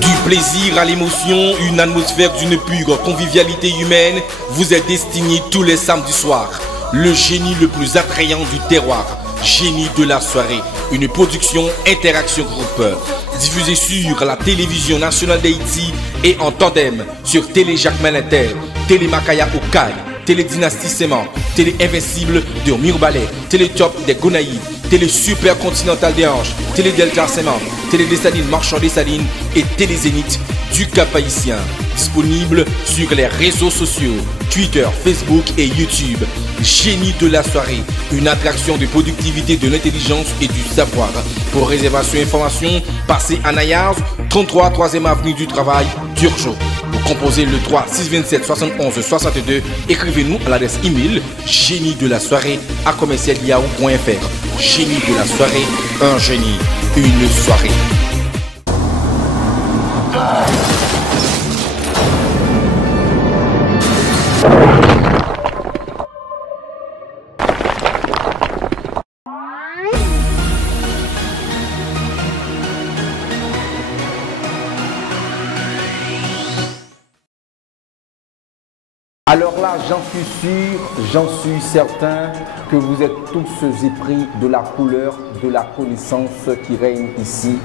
Du plaisir à l'émotion, une atmosphère d'une pure convivialité humaine vous est destinée tous les samedis soirs. Le génie le plus attrayant du terroir, Génie de la soirée, une production Interaction Group. Diffusée sur la télévision nationale d'Haïti et en tandem sur Télé Jacques Malinter, Télé Makaya Okaï, Télé Dynastie Séman, Télé Invincible de Mirbalais, Télé Top des Gonaïves, Télé Super Continental des Anges, Télé Delta Séman, Télé Dessalines Marchand Dessalines et Télé Zénith du Cap-Haïtien. Disponible sur les réseaux sociaux, Twitter, Facebook et YouTube. Génie de la soirée, une attraction de productivité, de l'intelligence et du savoir. Pour réservation et information, passez à Nayars, 33 3e avenue du Travail, Turgeot. Vous composez le 3 627 71 62. Écrivez-nous à l'adresse email génie de la soirée à commercial.yahoo.fr. Génie de la soirée, un génie, une soirée. Alors là, j'en suis sûr, j'en suis certain que vous êtes tous épris de la couleur de la connaissance qui règne ici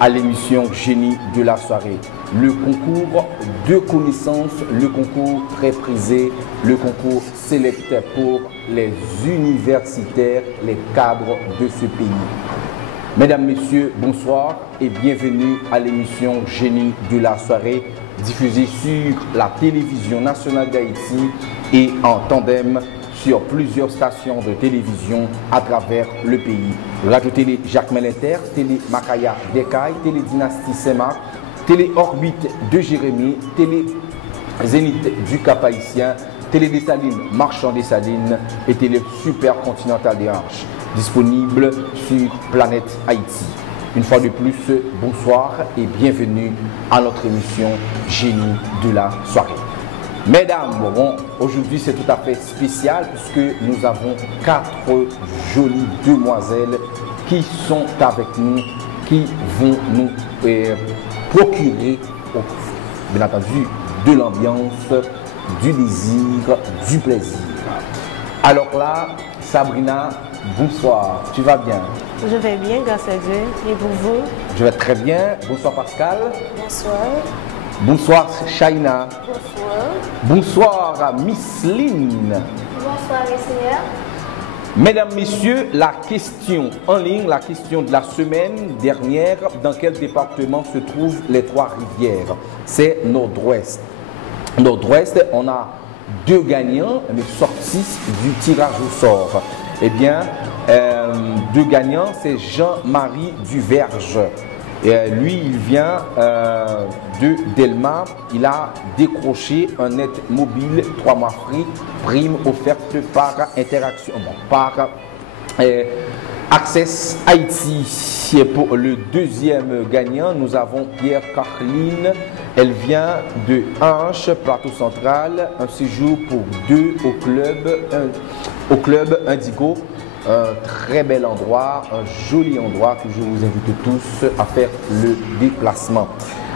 à l'émission Génie de la soirée. Le concours de connaissances, le concours très prisé, le concours sélecté pour les universitaires, les cadres de ce pays. Mesdames, Messieurs, bonsoir et bienvenue à l'émission Génie de la soirée, diffusée sur la télévision nationale d'Haïti et en tandem sur plusieurs stations de télévision à travers le pays. Radio Télé Jacques Malinter, Télé Makaya Dekaï, Télé Dynastie Sémac, Télé Orbite de Jérémie, Télé Zénith du Cap-Haïtien, Télé Dessalines Marchand Dessalines et Télé Super Continental des Anges. Disponible sur Planète Haïti. Une fois de plus, bonsoir et bienvenue à notre émission Génie de la soirée. Mesdames, bon, aujourd'hui c'est tout à fait spécial puisque nous avons 4 jolies demoiselles qui sont avec nous, qui vont nous procurer, bien entendu, de l'ambiance, du désir, du plaisir. Alors là, Sabrina, bonsoir, tu vas bien? Je vais bien, grâce à Dieu. Et pour vous? Je vais très bien. Bonsoir Pascal. Bonsoir. Bonsoir Shaina. Bonsoir. Bonsoir Miss Lynn. Bonsoir les seigneurs. Mesdames, Messieurs, la question en ligne, la question de la semaine dernière, dans quel département se trouvent les Trois-Rivières? C'est Nord-Ouest. Nord-Ouest, on a 2 gagnants, mais sortis du tirage au sort. Eh bien, 2 gagnants, c'est Jean-Marie Duverge. Lui, il vient de Delma. Il a décroché un net mobile 3 mois free, prime offerte par Interaction, par Access Haïti. Et pour le 2e gagnant, nous avons Pierre Carline. Elle vient de Hanche, Plateau Central. Un séjour pour 2 au club Indigo. Un très bel endroit, un joli endroit que je vous invite tous à faire le déplacement.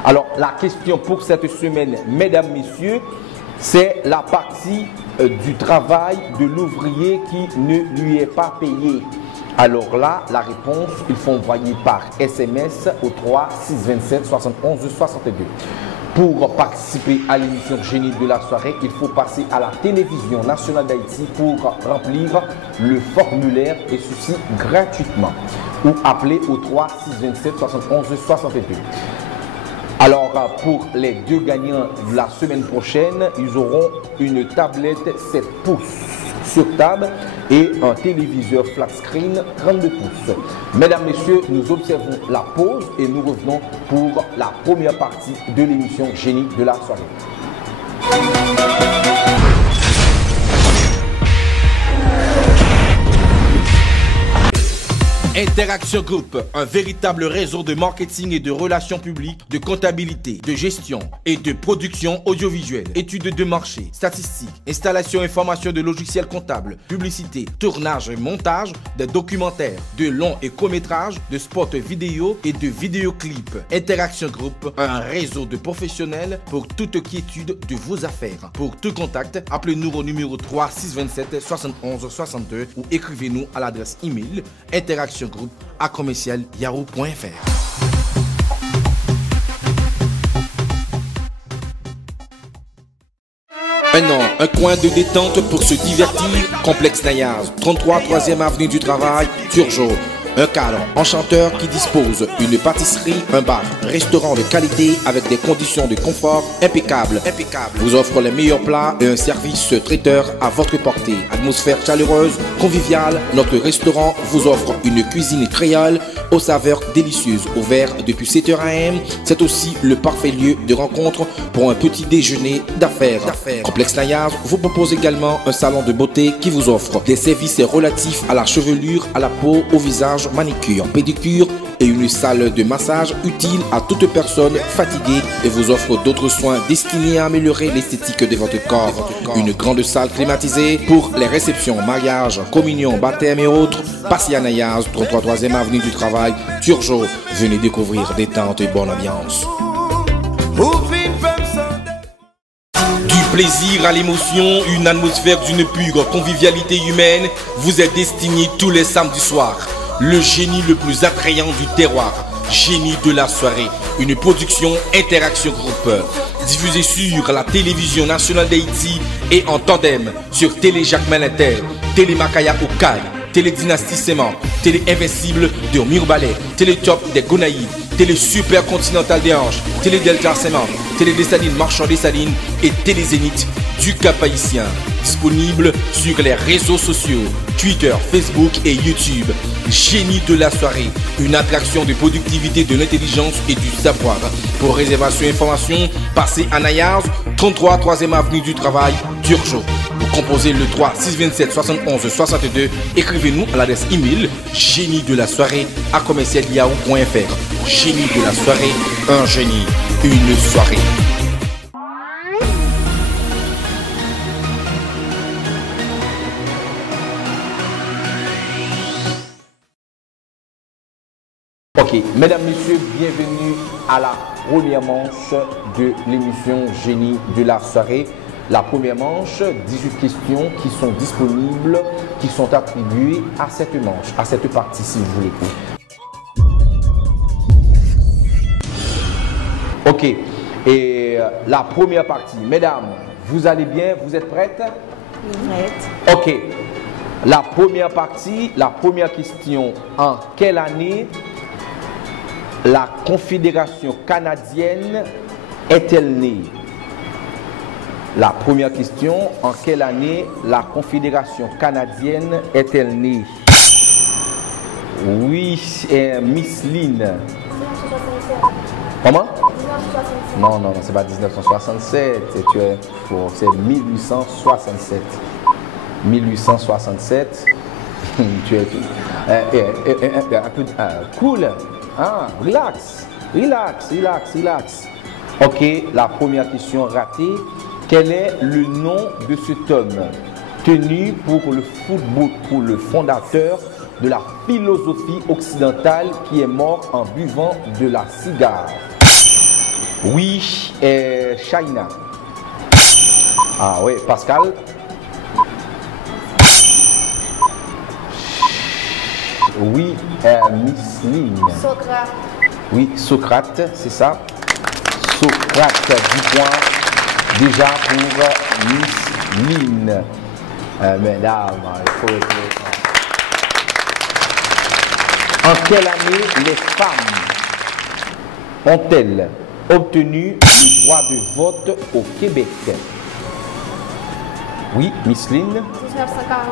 Alors, la question pour cette semaine, mesdames, messieurs, c'est la partie du travail de l'ouvrier qui ne lui est pas payé. Alors là, la réponse, il faut envoyer par SMS au 3 627 71 62. Pour participer à l'émission Génie de la soirée, il faut passer à la télévision nationale d'Haïti pour remplir le formulaire et ceci gratuitement. Ou appeler au 3 627 71 62. Alors pour les 2 gagnants de la semaine prochaine, ils auront une tablette 7 pouces sur table et un téléviseur flat screen 32 pouces. Mesdames, Messieurs, nous observons la pause et nous revenons pour la première partie de l'émission Génie de la soirée. Interaction Group, un véritable réseau de marketing et de relations publiques, de comptabilité, de gestion et de production audiovisuelle, études de marché, statistiques, installation et formation de logiciels comptables, publicité, tournage et montage, des documentaires, de longs et courts-métrages, de spots vidéo et de vidéoclips. Interaction Group, un réseau de professionnels pour toute quiétude de vos affaires. Pour tout contact, appelez-nous au numéro 3 627 71 62 ou écrivez-nous à l'adresse email interactiongroup@yahoo.fr. Maintenant, un coin de détente pour se divertir. Complexe Nayaz, 33 3e avenue du Travail, Turgeau. Un cadre enchanteur qui dispose d'une pâtisserie, un bar, restaurant de qualité avec des conditions de confort impeccables. Vous offre les meilleurs plats et un service traiteur à votre portée. Atmosphère chaleureuse, conviviale, notre restaurant vous offre une cuisine créole aux saveurs délicieuses. Ouvert depuis 7h AM, c'est aussi le parfait lieu de rencontre pour un petit déjeuner d'affaires. Complexe Nayaz vous propose également un salon de beauté qui vous offre des services relatifs à la chevelure, à la peau, au visage, manicure, pédicure et une salle de massage utile à toute personne fatiguée et vous offre d'autres soins destinés à améliorer l'esthétique de votre corps. Une grande salle climatisée pour les réceptions, mariages, communions, baptêmes et autres. Passez à Nayaz, 33 3e avenue du Travail, Turgeau. Venez découvrir détente et bonne ambiance. Du plaisir à l'émotion, une atmosphère d'une pure convivialité humaine vous est destinée tous les samedis soirs. Le génie le plus attrayant du terroir, génie de la soirée, une production Interaction Group, diffusée sur la télévision nationale d'Haïti et en tandem sur Télé Jacques Malinter, Télé Makaya Okaï, Télé Dynastie Séman, Télé Invincible de Mirbalais, Télé Top des Gonaïves, Télé Super Continental des Anges, Télé Delta Séman, Télé Dessalines Marchand Dessalines et Télé Zénith du Cap-Haïtien. Disponible sur les réseaux sociaux, Twitter, Facebook et YouTube. Génie de la soirée, une attraction de productivité, de l'intelligence et du savoir. Pour réservation et information, passez à Nayaz, 33 3e avenue du Travail, Turgeau. Vous composez le 3 627 71 62. Écrivez-nous à l'adresse email génie de la soirée @yahoo.fr. Génie de la soirée, un génie, une soirée. Ok, mesdames, messieurs, bienvenue à la première manche de l'émission Génie de la soirée. La première manche, 18 questions qui sont disponibles, qui sont attribuées à cette manche, à cette partie si vous voulez. Ok, et la première partie, mesdames, vous allez bien, vous êtes prêtes? Prête. Ok, la première partie, la première question, en quelle année la Confédération canadienne est-elle née? La première question, en quelle année la Confédération canadienne est-elle née? Oui, Miss Lynn. 1967. Comment? 1967. Non, non, c'est pas 1967, c'est 1867. 1867. Tu es un peu cool. Ah, relax. Ok, la première question ratée. Quel est le nom de cet homme tenu pour le fondateur de la philosophie occidentale qui est mort en buvant de la cigare? Oui, China. Ah oui, Pascal. Oui, Miss Lynn. Socrate. Oui, Socrate, c'est ça. Socrate, 10 points déjà pour Miss Lynn. Mesdames, il faut être... En quelle année les femmes ont-elles obtenu le droit de vote au Québec? Oui, Miss Lynn. 1940.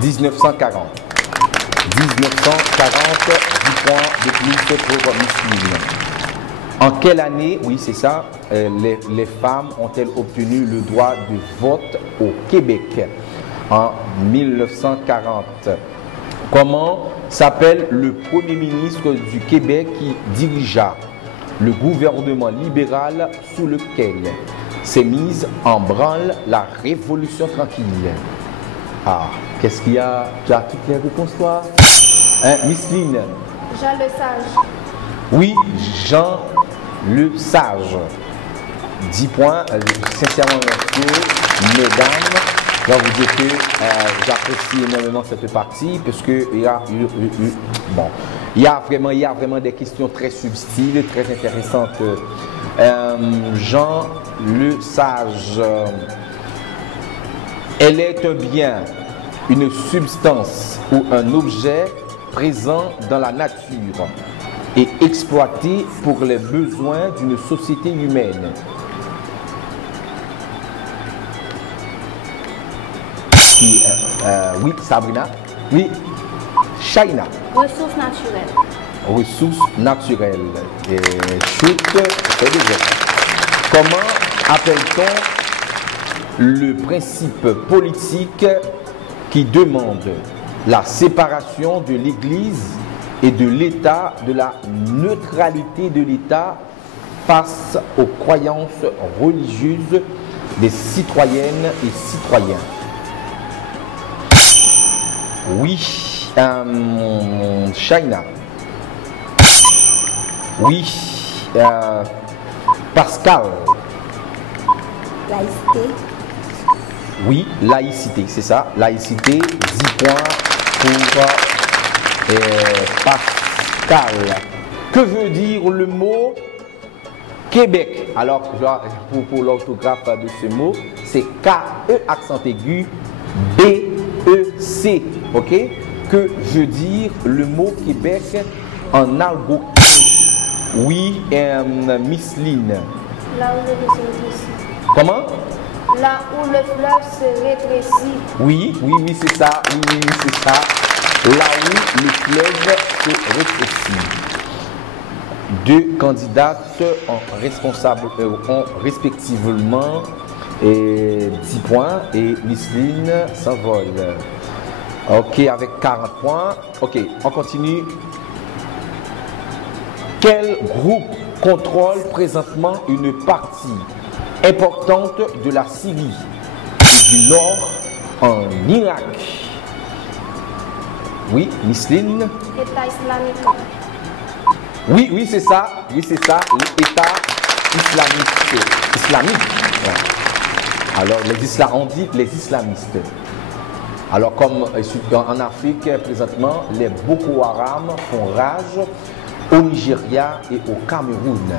1940. 1940, 10 points de plus pour Miss Lynn. En quelle année, oui c'est ça, les femmes ont-elles obtenu le droit de vote au Québec? En 1940. Comment s'appelle le Premier ministre du Québec qui dirigea le gouvernement libéral sous lequel s'est mise en branle la Révolution tranquille. Ah, qu'est-ce qu'il y a? Tu as toutes les réponses, toi? Hein, Miss Lynn? Jean le Sage. Oui, Jean le Sage. 10 points. Sincèrement, merci, mesdames. Je vais vous dire que j'apprécie énormément cette partie parce que il y a vraiment des questions très subtiles, très intéressantes. Jean le Sage. Elle est un bien, une substance ou un objet présent dans la nature et exploité pour les besoins d'une société humaine. Oui, Sabrina. Oui, Shaina. Ressources naturelles. Ressources naturelles. Et chute, c'est déjà. Comment appelle-t-on le principe politique qui demande la séparation de l'Église et de l'État, de la neutralité de l'État face aux croyances religieuses des citoyennes et citoyens? Oui, Shaina. Oui, Pascal. Laïcité. Oui, laïcité, c'est ça. Laïcité, 10 points pour Pascal. Que veut dire le mot Québec? Alors, pour l'orthographe de ce mot, c'est K-E accent aigu, B-E-C. Ok? Que veut dire le mot Québec en algonquin? Oui, Miss Lynn. Là où le fleuve se rétrécit. Comment? Là où le fleuve se rétrécit. Oui, c'est ça. Oui, c'est ça. Là où le fleuve se rétrécit. Deux candidates ont respectivement 10 points et Miss Lynn s'envole. Ok, avec 40 points. Ok, on continue. Quel groupe contrôle présentement une partie importante de la Syrie et du Nord en Irak? Oui, Miss Lynn. État islamique. Oui, c'est ça. Oui, c'est ça. L'État islamique. Ouais. Alors, on dit les islamistes. Alors, comme en Afrique, présentement, les Boko Haram font rage au Nigeria et au Cameroun.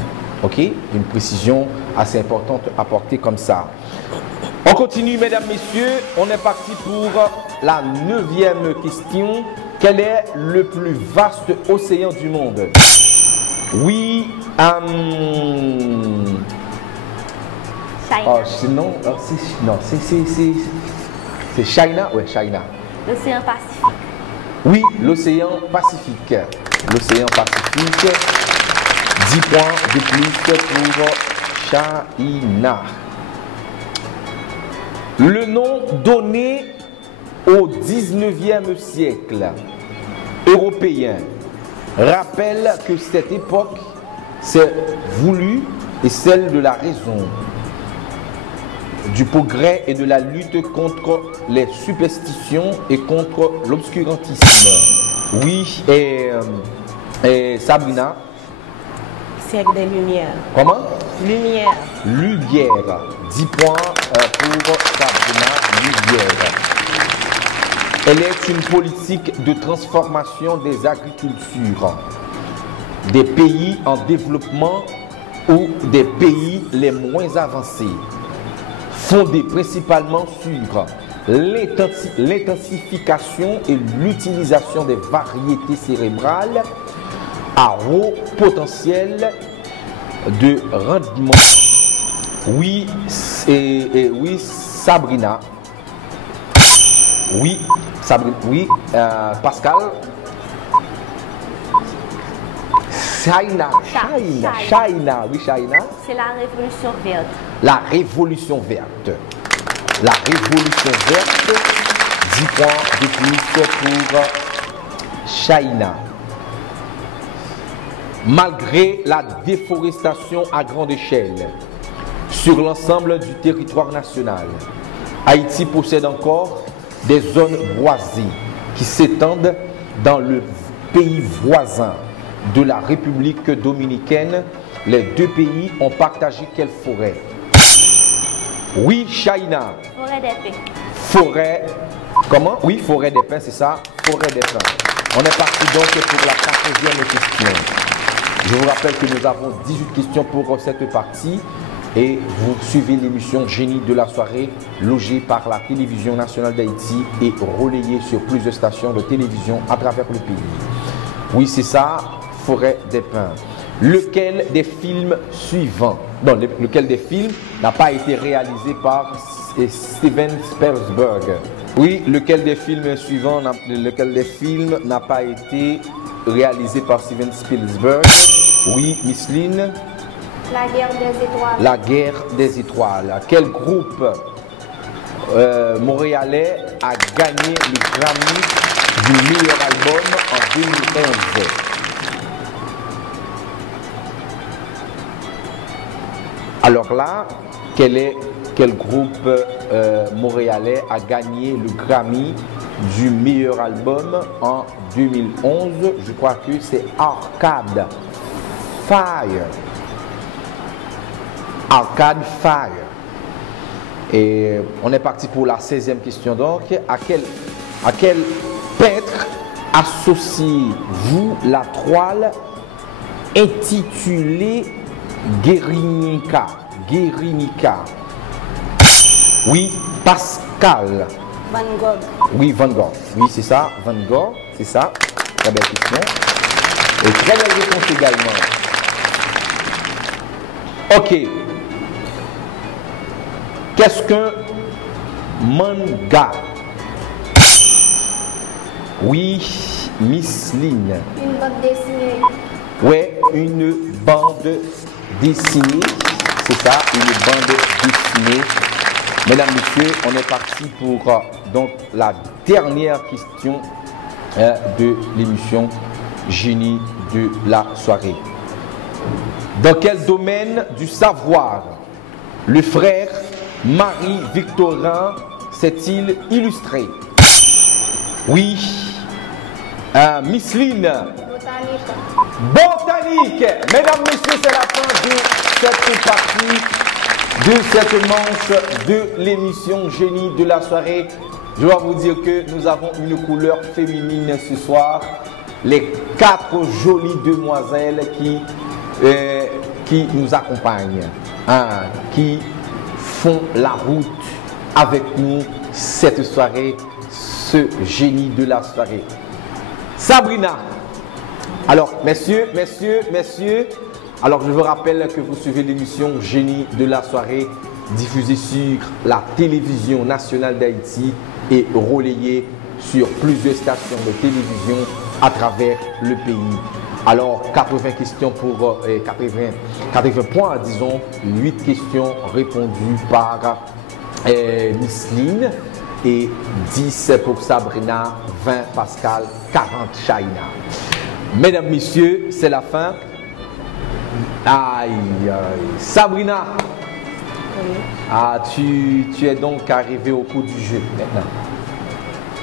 Ok? Une précision assez importante apportée comme ça. On continue, mesdames, messieurs. On est parti pour la 9e question. Quel est le plus vaste océan du monde? Oui, China. C'est China. Ouais, China. L'océan Pacifique. Oui, l'océan Pacifique. L'océan Pacifique. 10 points de plus pour China. Le nom donné au 19e siècle européen rappelle que cette époque s'est voulue et celle de la raison, du progrès et de la lutte contre les superstitions et contre l'obscurantisme. Oui, et Sabrina. Siècle des Lumières. Comment? Lumière. Lumière. 10 points pour Sabrina Lumière. Elle est une politique de transformation des agricultures des pays en développement ou des pays les moins avancés, fondée principalement sur l'intensification et l'utilisation des variétés cérébrales à haut potentiel de rendement. Oui, oui, Sabrina. Oui, Sabrina. Oui, Pascal. China. Oui, China. C'est la révolution verte. La révolution verte. La révolution verte. 10 points de plus pour China. Malgré la déforestation à grande échelle sur l'ensemble du territoire national, Haïti possède encore des zones boisées qui s'étendent dans le pays voisin de la République dominicaine. Les deux pays ont partagé quelle forêt? Oui, China. Forêt des pins. Forêt. Comment? Oui, forêt des pins, c'est ça. Forêt des pins. On est parti donc pour la 14e question. Je vous rappelle que nous avons 18 questions pour cette partie et vous suivez l'émission Génie de la soirée, logée par la télévision nationale d'Haïti et relayée sur plusieurs stations de télévision à travers le pays. Oui, c'est ça, Forêt des pins. Lequel des films suivants, non, lequel des films n'a pas été réalisé par Steven Spielberg? Oui, lequel des films suivants, lequel des films n'a pas été réalisé par Steven Spielberg? Oui, Miss Lynn. La guerre des étoiles. La guerre des étoiles. Quel groupe montréalais a gagné le Grammy du meilleur album en 2011? Alors là, quel groupe montréalais a gagné le Grammy du meilleur album en 2011? Je crois que c'est Arcade Fire. Arcade Fire. Et on est parti pour la 16e question donc. À quel peintre associez-vous la toile intitulée Guernica? Guernica. Oui, Pascal. Van Gogh. Oui, Van Gogh. Oui, c'est ça, Van Gogh. C'est ça. Très belle question. Et très belle réponse également. Ok. Qu'est-ce qu'un manga? Oui, Miss Lynn. Une bande dessinée. Oui, une bande dessinée. C'est ça, une bande dessinée. Mesdames, Messieurs, on est parti pour donc la dernière question de l'émission Génie de la soirée. Dans quel domaine du savoir le frère Marie-Victorin s'est-il illustré? Oui, Miss Lynn. Botanique. Botanique. Mesdames, Messieurs, c'est la fin de cette partie, de cette manche de l'émission Génie de la soirée. Je dois vous dire que nous avons une couleur féminine ce soir. Les 4 jolies demoiselles qui nous accompagnent, qui font la route avec nous cette soirée, ce génie de la soirée. Sabrina. Alors, messieurs, alors je vous rappelle que vous suivez l'émission Génie de la soirée, diffusée sur la télévision nationale d'Haïti et relayée sur plusieurs stations de télévision à travers le pays. Alors, 80 questions pour 80 points, disons, 8 questions répondues par Miss Lynn et 10 pour Sabrina, 20 Pascal, 40 China. Mesdames, Messieurs, c'est la fin. Aïe, aïe. Sabrina, oui. Tu es donc arrivé au bout du jeu maintenant.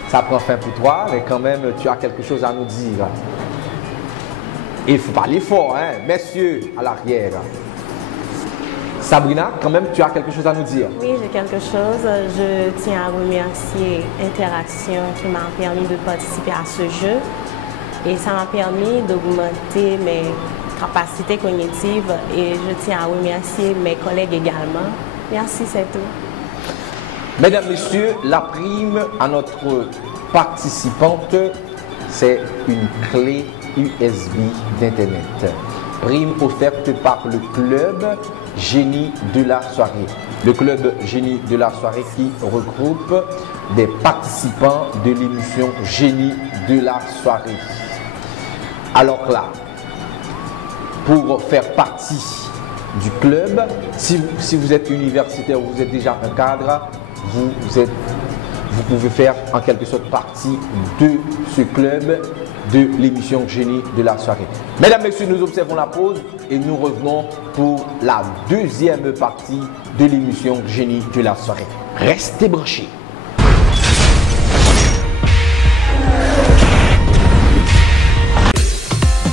Ça prend fin pour toi, mais quand même, tu as quelque chose à nous dire. Il faut parler fort, hein, messieurs, à l'arrière. Sabrina, quand même, tu as quelque chose à nous dire. Oui, j'ai quelque chose. Je tiens à remercier Interaction qui m'a permis de participer à ce jeu. Et ça m'a permis d'augmenter mes capacités cognitives. Et je tiens à remercier mes collègues également. Merci, c'est tout. Mesdames, Messieurs, la prime à notre participante, c'est une clé USB d'Internet. Prime offerte par le club Génie de la soirée. Le club Génie de la soirée qui regroupe des participants de l'émission Génie de la soirée. Alors là, pour faire partie du club, si vous êtes universitaire ou vous êtes déjà un cadre, vous pouvez faire en quelque sorte partie de ce club de l'émission Génie de la soirée. Mesdames, Messieurs, nous observons la pause et nous revenons pour la deuxième partie de l'émission Génie de la soirée. Restez branchés.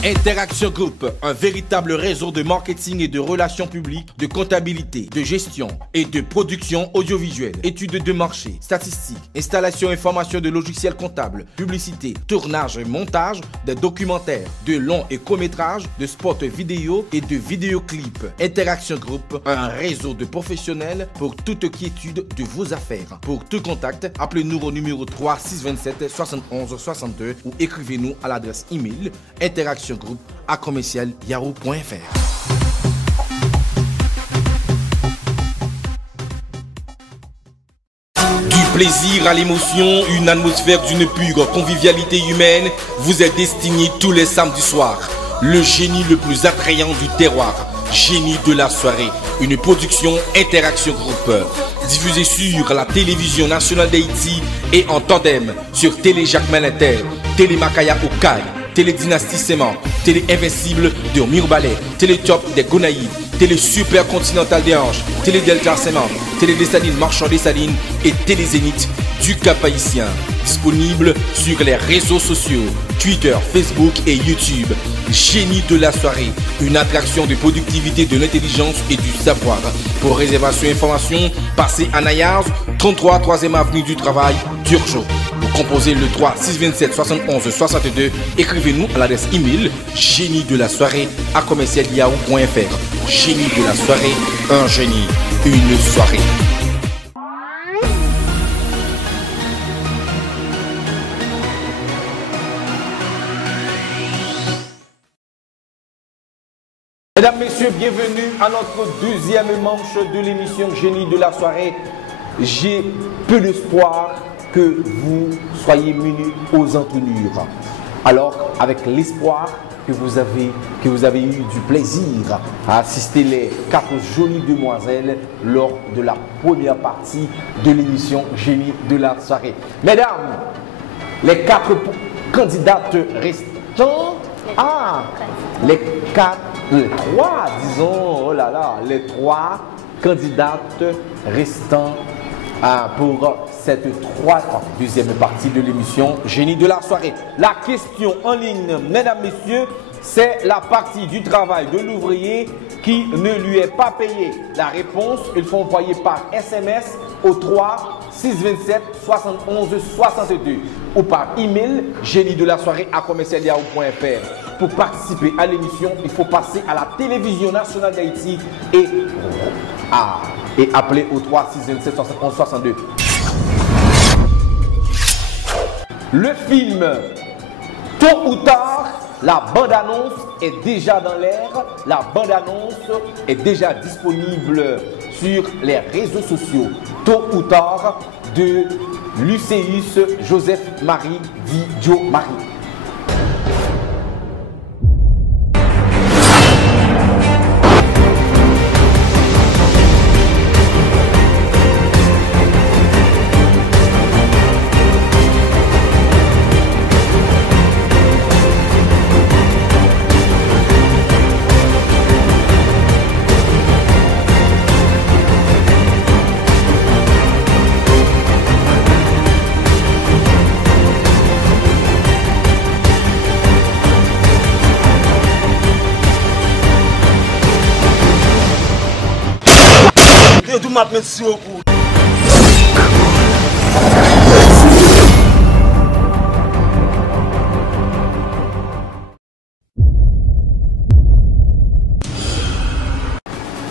Interaction Group, un véritable réseau de marketing et de relations publiques, de comptabilité, de gestion et de production audiovisuelle, études de marché, statistiques, installation et formation de logiciels comptables, publicité, tournage et montage, des documentaires, de longs et courts-métrages, de spots vidéo et de vidéoclips. Interaction Group, un réseau de professionnels pour toute quiétude de vos affaires. Pour tout contact, appelez-nous au numéro 3 627 71 62 ou écrivez-nous à l'adresse email interactiongroup@yahoo.fr. Du plaisir à l'émotion, une atmosphère d'une pure convivialité humaine vous est destinée tous les samedis soirs. Le génie le plus attrayant du terroir, Génie de la soirée, une production Interaction Group. Diffusée sur la télévision nationale d'Haïti et en tandem sur Télé Jacques Malinter, Télé Makaya Okaï, Télé Dynastie Séman, Télé Invincible de Mirbalais, Télé Top des Gonaïves, Télé Super Continental des Anges, Télé Delta Séman, Télé Dessalines Marchand Dessalines et Télé Zénith du Cap-Haïtien. Disponible sur les réseaux sociaux, Twitter, Facebook et YouTube. Génie de la soirée, une attraction de productivité, de l'intelligence et du savoir. Pour réservation et information, passez à Nayars, 33 3e avenue du Travail, Turgeot. Vous composez le 3 627 71 62. Écrivez-nous à l'adresse email génie de la soirée @yahoo.fr. Génie de la soirée, un génie, une soirée. Mesdames, Messieurs, bienvenue à notre deuxième manche de l'émission Génie de la soirée. J'ai peu d'espoir que vous soyez munis aux entournures. Alors, avec l'espoir que vous avez eu du plaisir à assister les 4 jolies demoiselles lors de la première partie de l'émission Génie de la soirée. Mesdames, les 4 candidates restantes, les 3, disons, oh là là, les 3 candidates restantes pour cette deuxième partie de l'émission Génie de la soirée. La question en ligne, mesdames, messieurs, c'est la partie du travail de l'ouvrier qui ne lui est pas payé. La réponse, il faut envoyer par SMS au 3 627 71 62 ou par email génie de la soirée @yahoo.fr. Pour participer à l'émission, il faut passer à la télévision nationale d'Haïti et appeler au 3 627 71 62. Le film, tôt ou tard, la bande-annonce est déjà dans l'air. La bande-annonce est déjà disponible sur les réseaux sociaux. Tôt ou tard, de Lucéus Joseph Marie dit Joe Marie.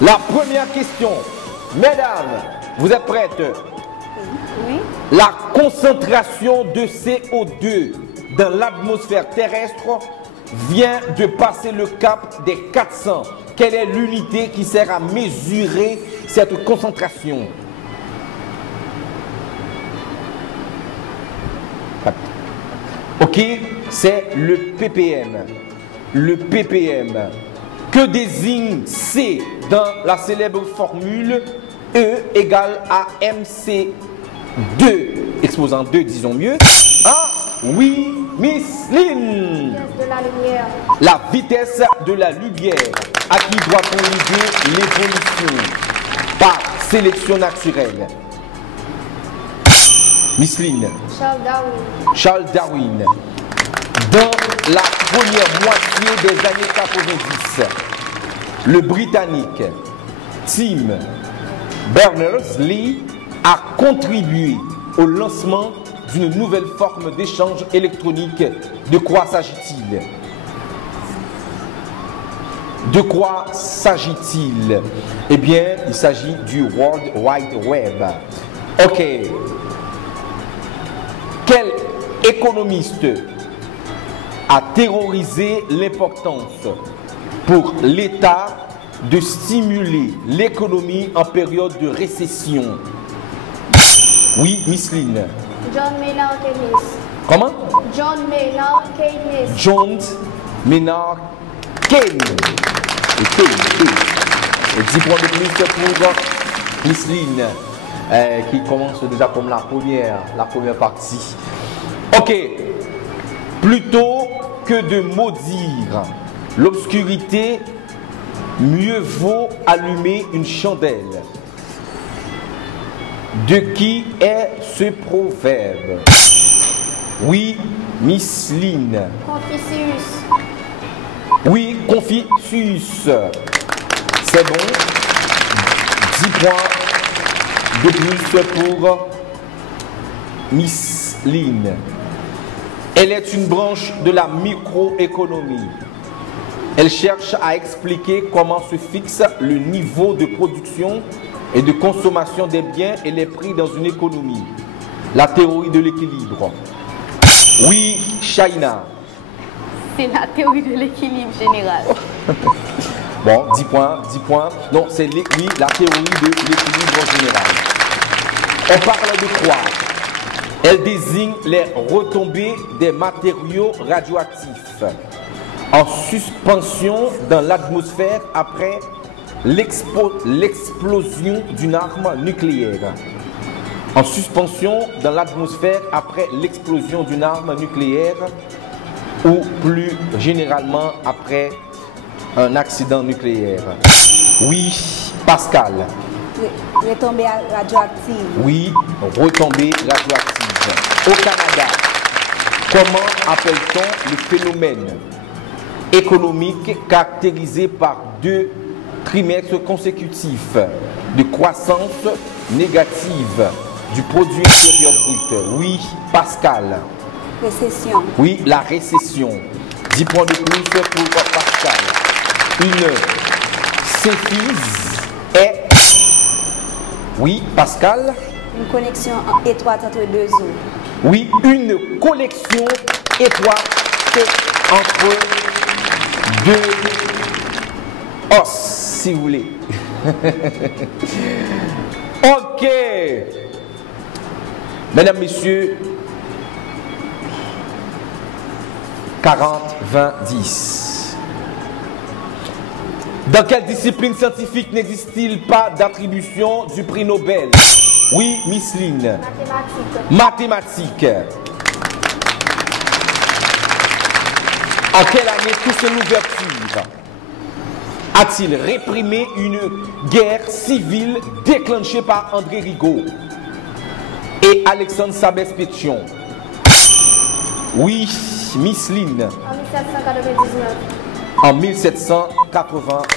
La première question, mesdames, vous êtes prêtes? Oui. La concentration de CO2 dans l'atmosphère terrestre vient de passer le cap des 400. Quelle est l'unité qui sert à mesurer cette concentration? Ok, c'est le ppm. Le ppm. Que désigne C dans la célèbre formule E égale à MC2, exposant 2, disons mieux. Ah, oui, Miss Lynn. Vitesse de la lumière. La vitesse de la lumière. À qui doit-on lier l'évolution? Par sélection naturelle. Miss Lynn. Charles Darwin. Charles Darwin. Dans la première moitié des années 90, le Britannique Tim Berners-Lee a contribué au lancement d'une nouvelle forme d'échange électronique. De quoi s'agit-il? De quoi s'agit-il? Eh bien, il s'agit du World Wide Web. Ok. Quel économiste a théorisé l'importance pour l'État de stimuler l'économie en période de récession? Oui, Miss Lynn. John Maynard Keynes. Comment? John Maynard Keynes. John Maynard Keynes. Et 10 points de plus pour Miss Lynn, qui commence déjà comme la première partie. Ok. Plutôt que de maudire l'obscurité, mieux vaut allumer une chandelle. De qui est ce proverbe? Oui, Miss Lynn. Confucius. Oui, Confucius. C'est bon. 10 points de plus pour Miss Lynn. Elle est une branche de la microéconomie. Elle cherche à expliquer comment se fixe le niveau de production et de consommation des biens et les prix dans une économie. La théorie de l'équilibre. Oui, Shaina. C'est la théorie de l'équilibre général. Bon, 10 points. Non, c'est oui, la théorie de l'équilibre général. On parle de quoi? Elle désigne les retombées des matériaux radioactifs en suspension dans l'atmosphère après l'explosion d'une arme nucléaire. En suspension dans l'atmosphère après l'explosion d'une arme nucléaire ou plus généralement après un accident nucléaire. Oui, Pascal. Retombée radioactive. Oui, retombée radioactive. Au Canada, comment appelle-t-on le phénomène économique caractérisé par 2 trimestres consécutifs de croissance négative du produit intérieur brut? Oui, Pascal. Récession. Oui, la récession. 10 points de plus pour Pascal. Une symphyse est... Oui, Pascal. Une connexion étroite entre 2 os. Oui, une connexion étroite entre 2 os, si vous voulez. Ok. Mesdames, Messieurs, 40, 20, 10. Dans quelle discipline scientifique n'existe-t-il pas d'attribution du prix Nobel? Oui, Miss Lynn. Mathématiques. En quelle année Toussaint Louverture a-t-il réprimé une guerre civile déclenchée par André Rigaud et Alexandre Sabès-Pétion? Oui, Miss Lynn. En 1799. En 1799.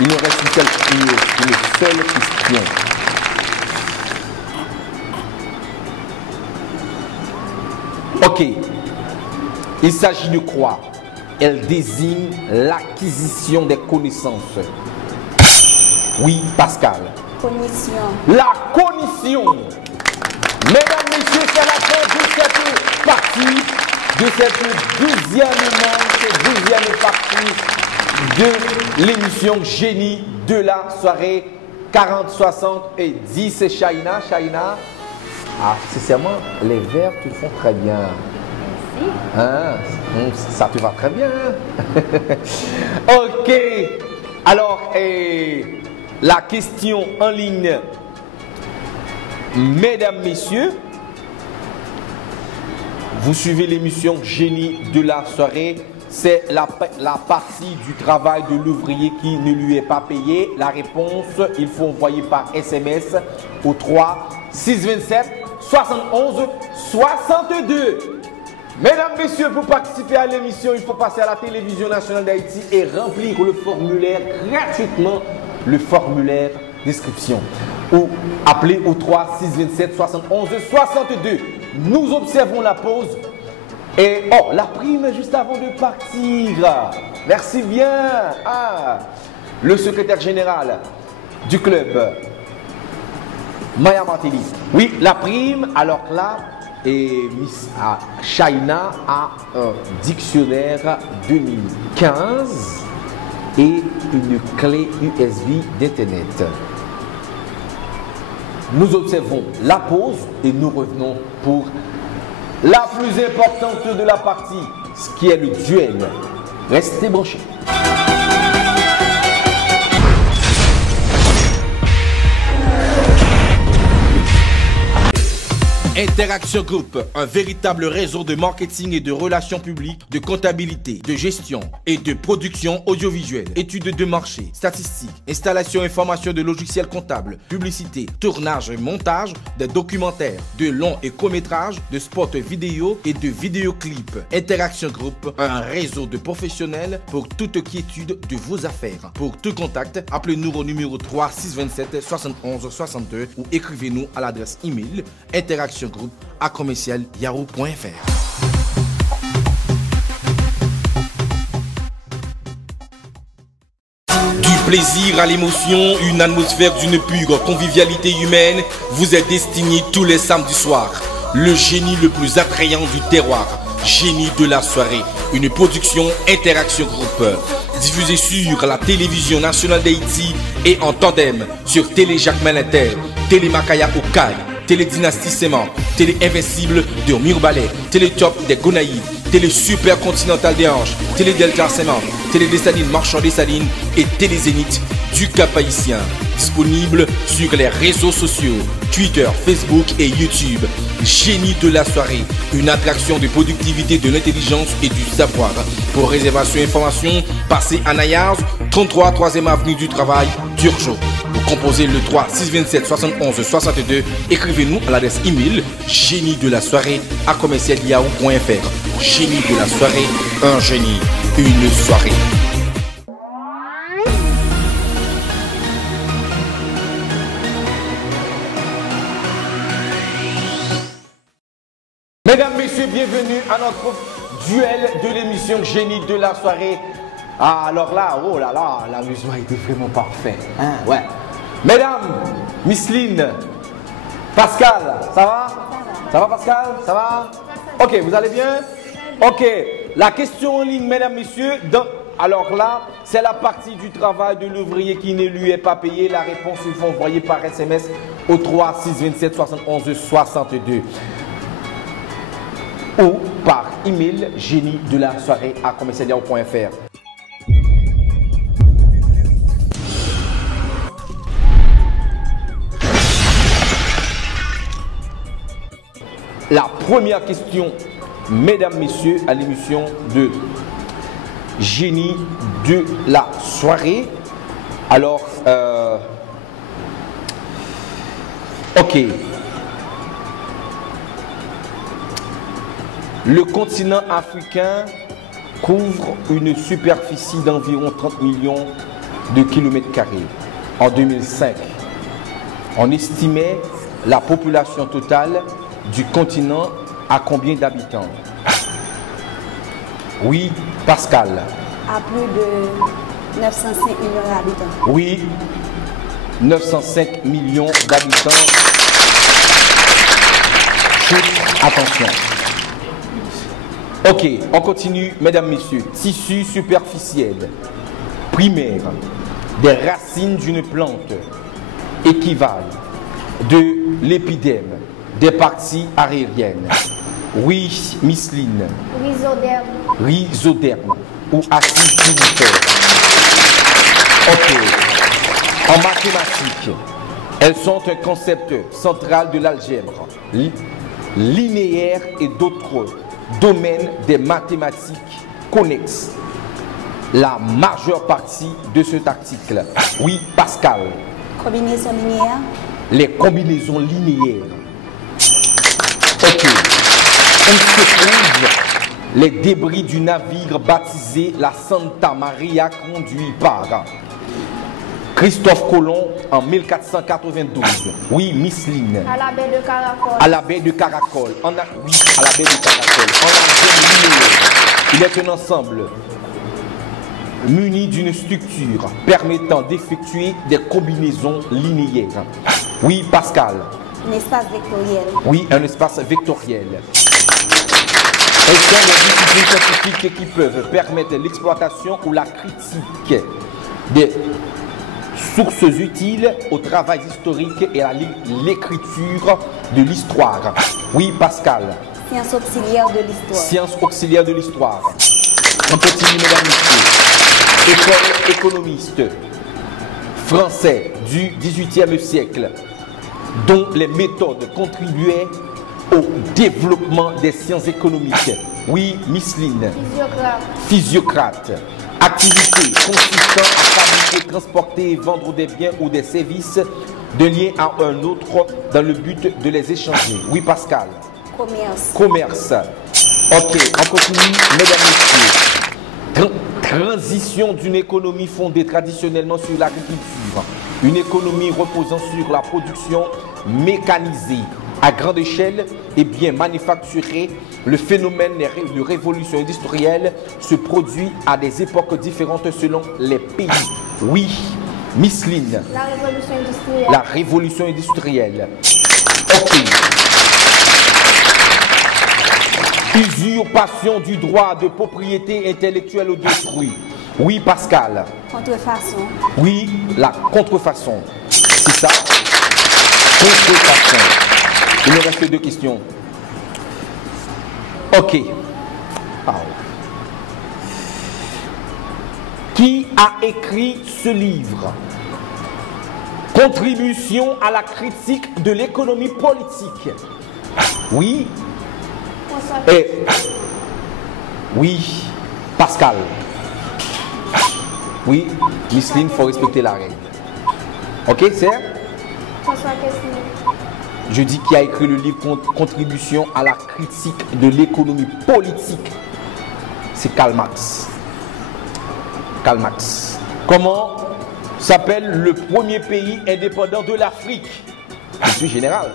Il nous reste une seule question. Ok. Il s'agit de quoi? Elle désigne l'acquisition des connaissances. Oui, Pascal. Cognition. La cognition. Mesdames, Messieurs, c'est la fin de cette partie, de cette deuxième partie de l'émission Génie de la soirée 40, 60 et 10. Et Shaina, ah, sincèrement, les verts, tu le font très bien. Merci. Hein? Ça te va très bien. Ok. Alors, la question en ligne, mesdames, messieurs, Vous suivez l'émission Génie de la soirée. C'est la partie du travail de l'ouvrier qui ne lui est pas payé. La réponse, il faut envoyer par SMS au 3 627 71 62. Mesdames, messieurs, pour participer à l'émission, il faut passer à la télévision nationale d'Haïti et remplir le formulaire gratuitement, le formulaire d'inscription. Ou appeler au 3 627 71 62. Nous observons la pause. Et oh, la prime juste avant de partir. Merci bien. Le secrétaire général du club, Maya Martelly. Oui, la prime. Alors là, et Miss China a un dictionnaire 2015 et une clé USB d'Internet. Nous observons la pause et nous revenons pour la plus importante de la partie, ce qui est le duel. Restez branchés. Interaction Group, un véritable réseau de marketing et de relations publiques, de comptabilité, de gestion et de production audiovisuelle, études de marché, statistiques, installation et formation de logiciels comptables, publicité, tournage et montage, des documentaires, de longs et courts-métrages, de spots vidéo et de vidéoclips. Interaction Group, un réseau de professionnels pour toute quiétude de vos affaires. Pour tout contact, appelez-nous au numéro 3 627 71 62 ou écrivez-nous à l'adresse email interactiongroup@yahoo.fr. Du plaisir à l'émotion, une atmosphère d'une pure convivialité humaine vous est destinée tous les samedis soirs. Le génie le plus attrayant du terroir, Génie de la soirée, une production Interaction Group. Diffusée sur la télévision nationale d'Haïti et en tandem sur Télé Jacques Malinter, Télé Makaya Okaï, Télé Dynastie Séman, Télé Invincible de Mirbalais, Télé Top des Gonaïves, Télé Super Continental des Anges, Télé Delta Séman, Télé Dessalines Marchand Dessalines et Télé Zénith du Cap-Haïtien. Disponible sur les réseaux sociaux, Twitter, Facebook et YouTube. Génie de la soirée, une attraction de productivité, de l'intelligence et du savoir. Pour réservation et information, passez à Nayars, 33 3e avenue du Travail, Turgeot. Vous composez le 3 627 71 62. Écrivez-nous à l'adresse email génie de la soirée @yahoo.fr. Génie de la soirée, un génie, une soirée. Mesdames, messieurs, bienvenue à notre duel de l'émission Génie de la soirée. Alors là, oh là là, l'amusement était vraiment parfait. Hein, ouais. Mesdames, Micheline, Pascal, ça va? Ça va Pascal? Ça va? Ok, vous allez bien? Ok, la question en ligne, mesdames, messieurs. Alors là, c'est la partie du travail de l'ouvrier qui ne lui est pas payé. La réponse, il faut envoyer par SMS au 3 627 71 62. Ou par email génie de la soirée @yahoo.fr. La première question, mesdames, messieurs, à l'émission de Génie de la soirée. Alors, ok. Le continent africain couvre une superficie d'environ 30 millions de kilomètres carrés. En 2005, on estimait la population totale du continent à combien d'habitants? Oui, Pascal. À plus de 905 millions d'habitants. Oui, 905 millions d'habitants. Chut, attention. Ok, on continue, mesdames, messieurs. Tissu superficiel, primaire, des racines d'une plante équivalent de l'épiderme, des parties aériennes. Oui, Micheline. Rhizoderme. Rhizoderme ou acide pilifère. Ok. En mathématiques, elles sont un concept central de l'algèbre, linéaire et d'autres domaine des mathématiques connexes. La majeure partie de cet article. Oui, Pascal. Combinaison linéaire. Les combinaisons linéaires. Ok. On se trouve les débris du navire baptisé la Santa Maria conduit par Christophe Colomb en 1492. Oui, Miss Lynn. À la baie de Caracol. À la baie de Caracol. Oui, à la baie de Caracol. En argent linéaire. Il est un ensemble muni d'une structure permettant d'effectuer des combinaisons linéaires. Oui, Pascal. Un espace vectoriel. Oui, un espace vectoriel. Elles sont des disciplines scientifiques qui peuvent permettre l'exploitation ou la critique des sources utiles au travail historique et à l'écriture de l'histoire. Oui, Pascal. Sciences auxiliaires de l'histoire. Sciences auxiliaires de l'histoire. On continue, mesdames, messieurs. École économiste français du XVIIIe siècle, dont les méthodes contribuaient au développement des sciences économiques. Oui, Miss Lynn. Physiocrate. Physiocrate. Activité consistant à fabriquer, transporter et vendre des biens ou des services d'un lien à un autre dans le but de les échanger. Oui, Pascal. Commerce. Commerce. Ok, on continue, mesdames, messieurs. Transition d'une économie fondée traditionnellement sur l'agriculture. Une économie reposant sur la production mécanisée à grande échelle et bien manufacturée. Le phénomène de révolution industrielle se produit à des époques différentes selon les pays. Oui, Miss Lynn. La révolution industrielle. La révolution industrielle. Ok. Usurpation du droit de propriété intellectuelle d'autrui. Oui, Pascal. Contrefaçon. Oui, la contrefaçon. C'est ça? Contrefaçon. Il me reste 2 questions. Ok. Qui a écrit ce livre? Contribution à la critique de l'économie politique. Oui. Et oui, Pascal. Oui, Miss Lynn, il faut respecter la règle. Ok, c'est? François Quesnay. Je dis qui a écrit le livre Contribution à la critique de l'économie politique. C'est Karl Marx. Karl Marx. Comment s'appelle le premier pays indépendant de l'Afrique? Je suis général.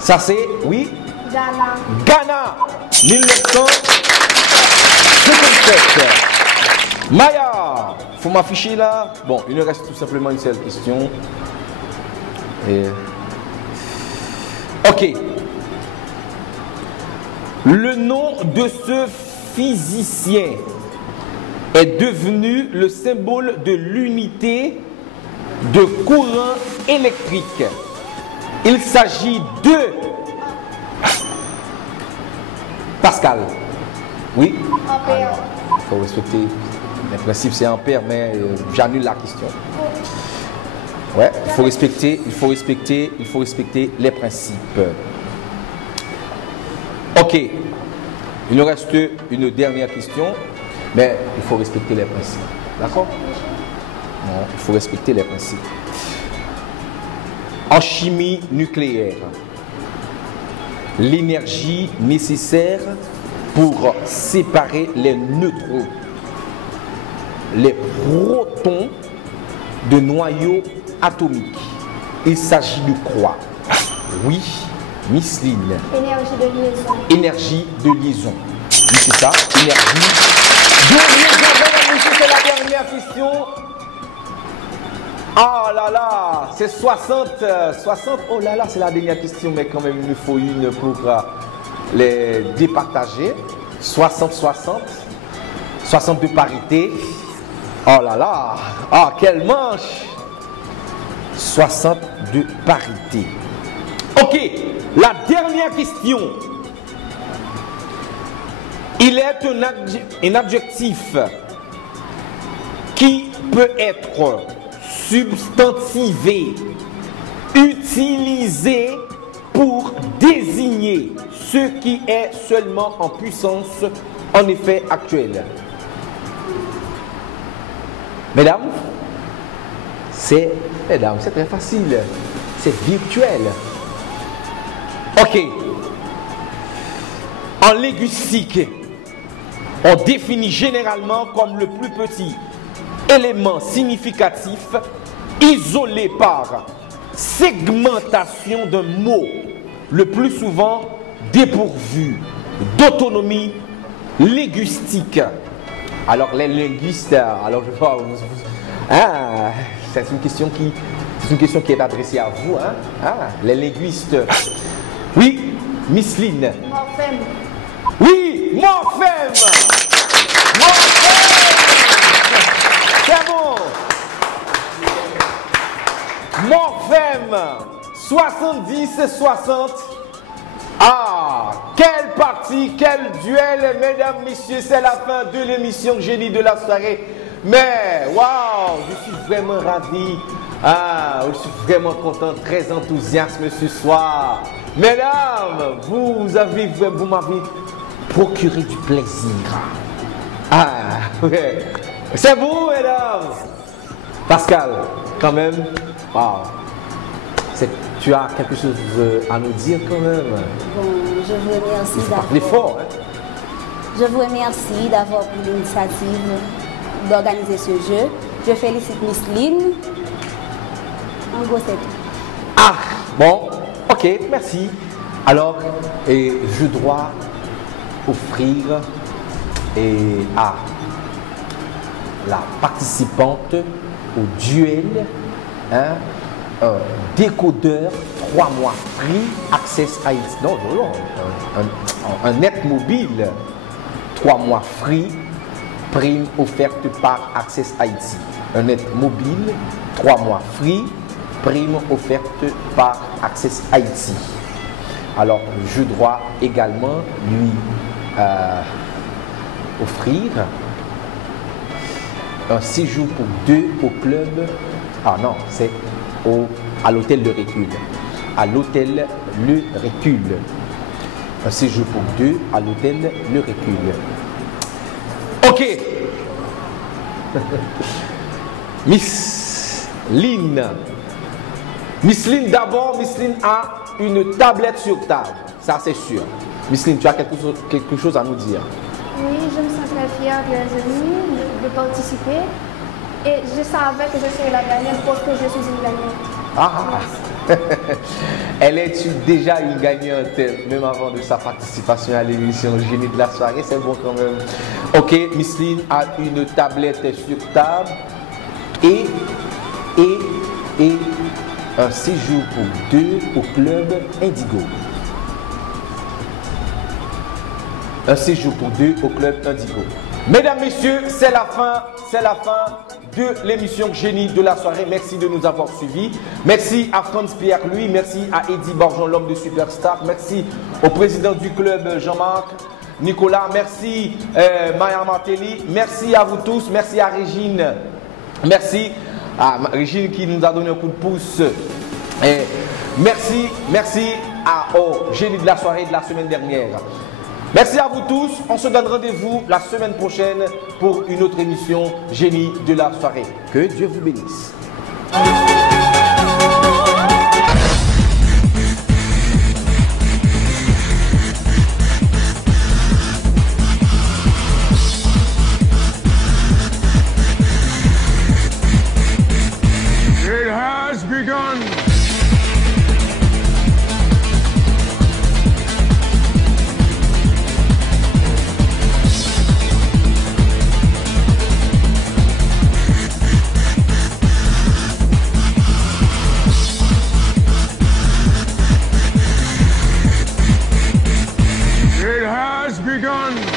Ça c'est, oui? Ghana. Ghana, 1957. Maya, faut m'afficher là. Bon, il nous reste tout simplement une seule question. Ok. Le nom de ce physicien est devenu le symbole de l'unité de courant électrique. Il s'agit de Pascal. Oui? Ampère. Il faut respecter. Le principe c'est ampère, mais j'annule la question. Ouais, il faut respecter les principes. Ok. Il nous reste une dernière question, mais il faut respecter les principes. D'accord? Non, il faut respecter les principes. En chimie nucléaire, l'énergie nécessaire pour séparer les neutrons, les protons de noyaux atomiques. Il s'agit de quoi? Oui, Miss Lynn. Énergie de liaison. Énergie de liaison. Oui, c'est ça. Énergie de liaison. C'est la dernière question. Oh là là, c'est 60. Oh là là, c'est la dernière question, mais quand même, il nous faut une pour les départager. 60-60. 60 de parité. Oh là là. Ah, quelle manche. 60 de parité. Ok, la dernière question. Il est un adjectif qui peut être substantivé, utilisé pour désigner ce qui est seulement en puissance en effet actuel. Mesdames, c'est très facile. C'est virtuel. Ok. En linguistique, on définit généralement comme le plus petit élément significatif isolé par segmentation d'un mot, le plus souvent dépourvu d'autonomie linguistique. Alors les linguistes, alors je vois, c'est une question qui est adressée à vous, hein? Les linguistes. Oui, Miss Lynn. Morphème. Oui, morphème. C'est bon. Morphème. 70-60. Ah, quelle partie, quel duel, mesdames, messieurs, c'est la fin de l'émission Génie de la soirée. Mais, waouh, je suis vraiment ravi. Je suis vraiment content, très enthousiaste ce soir. Mesdames, vous m'avez procuré du plaisir. Ouais. C'est vous, mesdames. Pascal, quand même, waouh. Tu as quelque chose à nous dire quand même. Bon, je vous remercie d'avoir. Je vous remercie d'avoir pris l'initiative d'organiser ce jeu. Je félicite Miss Lynn. En gros, c'est tout. Bon, ok, merci. Alors, je dois offrir à la participante au duel un décodeur 3 mois free Access Haïti. Non, un net mobile 3 mois free, prime offerte par Access Haïti. Un net mobile 3 mois free, prime offerte par Access Haïti. Alors, je dois également lui offrir un séjour pour 2 au club. Ah non, c'est à l'hôtel Le Recul. À l'hôtel Le Recul. Un séjour pour 2 à l'hôtel Le Recul. Ok. Miss Lynn. Miss Lynn, d'abord, Miss Lynn a une tablette sur table. Ça, c'est sûr. Miss Lynn, tu as quelque chose à nous dire? Oui, je me sens très fière de participer. Et je savais que je serais la gagnante parce que je suis une gagnante. Elle est déjà une gagnante, même avant de sa participation à l'émission Génie de la soirée. C'est bon quand même. Ok, Miss Lynn a une tablette sur table et un séjour pour 2 au club Indigo. Un séjour pour 2 au club Indigo. Mesdames, messieurs, c'est la fin de l'émission Génie de la soirée. Merci de nous avoir suivis. Merci à Franz Pierre Louis, merci à Eddie Borgeon, l'homme de Superstar. Merci au président du club Jean-Marc Nicolas. Merci Maya Martelly. Merci à vous tous. Merci à Régine. Merci à Régine qui nous a donné un coup de pouce. Et merci au Génie de la soirée de la semaine dernière. Merci à vous tous. On se donne rendez-vous la semaine prochaine pour une autre émission Génie de la soirée. Que Dieu vous bénisse. It has begun. It has begun.